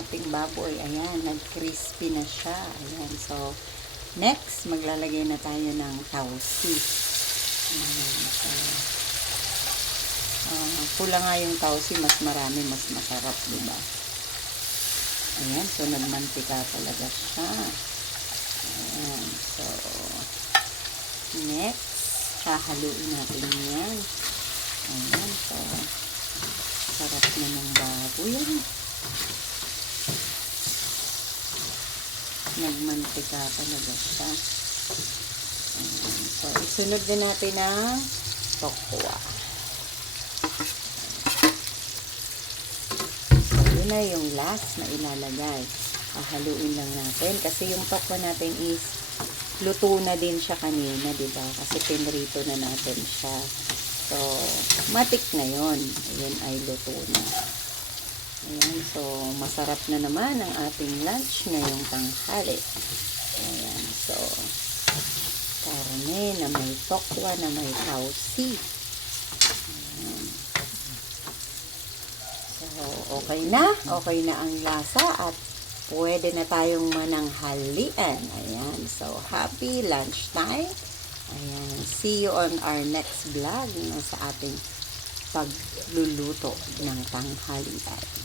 ating baboy. Ayan, nag-crispy na siya. Ayan, so, next, maglalagay na tayo ng tausi. Ayan, so, kulang nga yung tausi, mas marami, mas masarap, diba? Ayan, so, nagmantika talaga siya. Ayan, so, next, hahaluin natin yan. Ayan, so, sarap na ng baboy yan. Nagmantika talaga siya. Ayan, so, isunod din natin ang tokwa. So, yun na yung last na ilalagay. Hahaluin lang natin kasi yung tokwa natin is luto na din siya kanina, diba? Kasi pinrito na natin siya. So, matik na yon. Ayan ay luto na. Ayan, so, masarap na naman ang ating lunch ngayong tanghali. Ayan, so, karne na may tokwa, na may tausi. Ayan. So, okay na. Okay na ang lasa at pwede na tayong mananghalian. Ayan, so, happy lunchtime. Ayan, see you on our next vlog sa ating pagluluto ng tanghalian.